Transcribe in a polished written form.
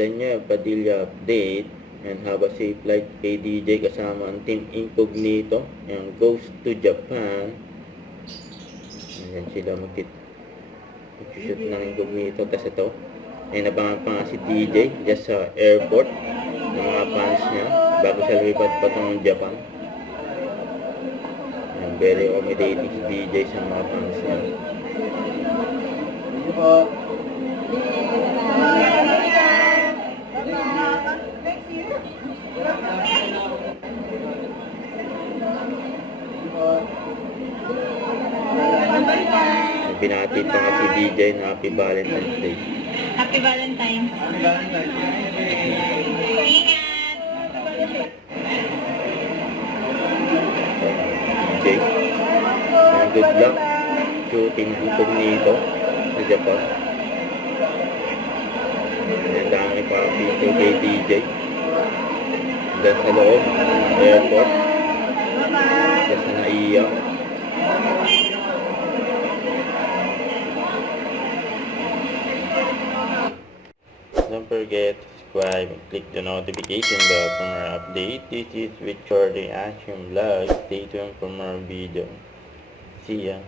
Daniel Padilla update. And have a safe flight kay DJ kasama ang Team Incognito. Yung goes to Japan. Ayan sila mag-shoot ng Incognito. Tapos ito, ay nabangan pa nga si DJ just sa airport ng mga fans niya bago siya lumipad patungong Japan. Ayan, very accommodating si DJ sa mga fans niya. Binati pa nga si DJ na Happy Valentine's Day. Happy Valentine's. DJ, good luck shooting Incognito sa Japan. Ang dami pa picture kay DJ. Diyan sa loob, airport. Diyan sa NAIA. Don't forget to subscribe and click the notification bell for more updates. This is Victor the Action Vlog. Stay tuned for more video. See ya.